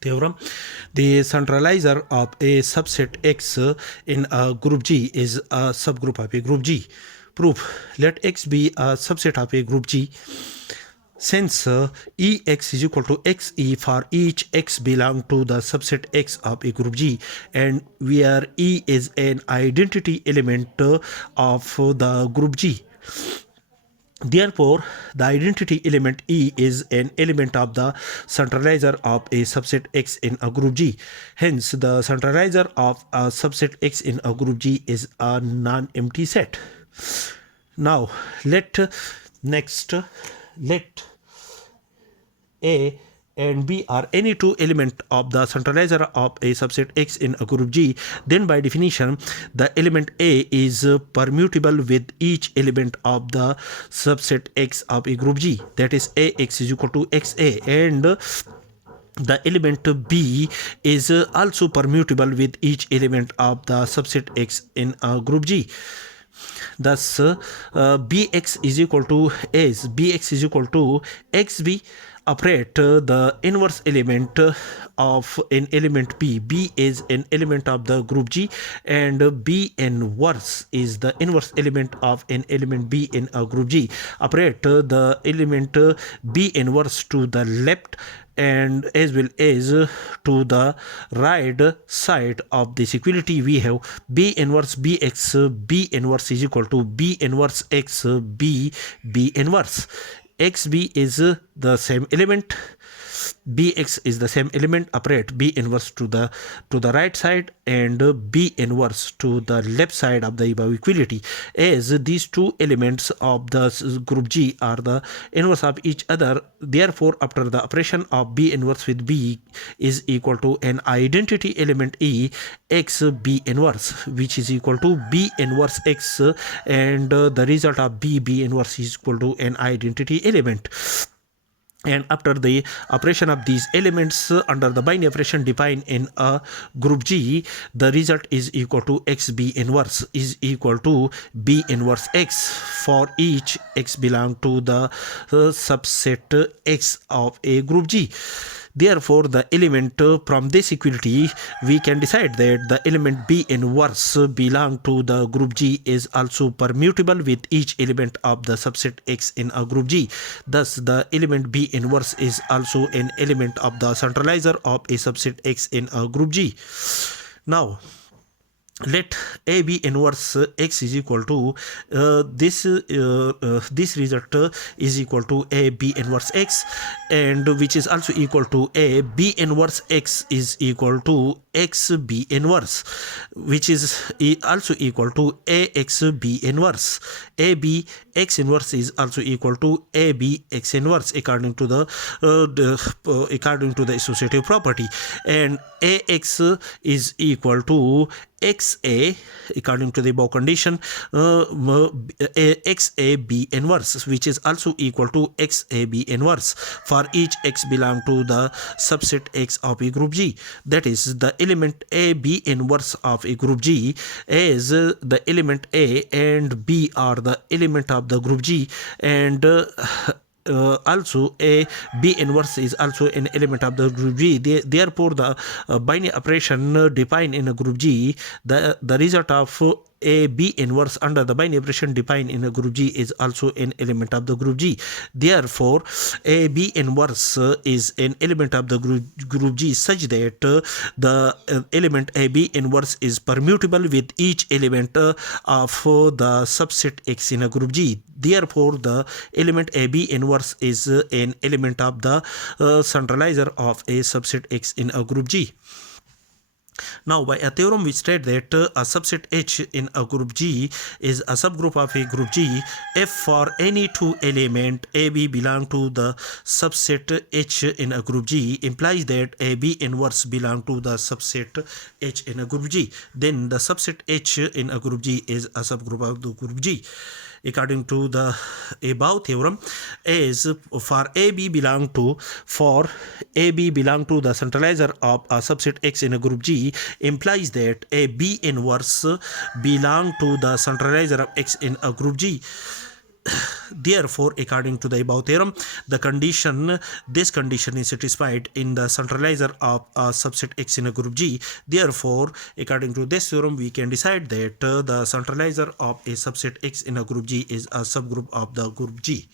theorem. The centralizer of a subset X in a group G is a subgroup of a group G. Proof: let X be a subset of a group G. Since Ex is equal to Xe for each X belong to the subset X of a group G, and where E is an identity element of the group G. Therefore, the identity element E is an element of the centralizer of a subset X in a group G. Hence, the centralizer of a subset X in a group G is a non-empty set. Now, let A and B are any two elements of the centralizer of a subset X in a group G, then by definition, the element A is permutable with each element of the subset X of a group G. That is, AX is equal to XA, and the element B is also permutable with each element of the subset X in a group G. Thus, Bx is equal to as Bx is equal to XB. Operate the inverse element of an element B. B is an element of the group G, and B inverse is the inverse element of an element B in a group G. Operate the element B inverse to the left and as well as to the right side of this equality. We have B inverse Bx, B inverse is equal to B inverse X, B inverse. XB is the same element, Bx is the same element. Operate B inverse to the right side and B inverse to the left side of the above equality, as these two elements of the group G are the inverse of each other. Therefore, after the operation of B inverse with B is equal to an identity element E, X B inverse, which is equal to B inverse X, and the result of B inverse is equal to an identity element. And after the operation of these elements under the binary operation defined in a group G, the result is equal to XB inverse is equal to B inverse X for each X belong to the subset X of a group G. Therefore, the element from this equality, we can decide that the element B inverse belong to the group G is also permutable with each element of the subset X in a group G. Thus, the element B inverse is also an element of the centralizer of a subset X in a group G. Now, let AB inverse X is equal to this result is equal to AB inverse X, and which is also equal to AB inverse X is equal to XB inverse, which is also equal to AXB inverse. AB X inverse is also equal to AB X inverse according to the associative property, and AX is equal to XA according to the above condition, XAB inverse, which is also equal to XAB inverse for each X belong to the subset X of a group G. That is, the element AB inverse of a group G, as the element A and B are the element of the group G, and also a B inverse is also an element of the group G. Therefore, the binary operation defined in a group G, the result of a B inverse under the binary operation defined in a group G is also an element of the group G. Therefore, a B inverse is an element of the group G such that the element A B inverse is permutable with each element of the subset X in a group G. Therefore, the element A B inverse is an element of the centralizer of a subset X in a group G. Now, by a theorem we state that a subset H in a group G is a subgroup of a group G if for any two element AB belong to the subset H in a group G implies that AB inverse belong to the subset H in a group G. Then the subset H in a group G is a subgroup of the group G. According to the above theorem, is for AB belong to the centralizer of a subset X in a group G implies that a B inverse belong to the centralizer of X in a group G. Therefore, according to the above theorem, this condition is satisfied in the centralizer of a subset X in a group G. Therefore, according to this theorem, we can decide that the centralizer of a subset X in a group G is a subgroup of the group G.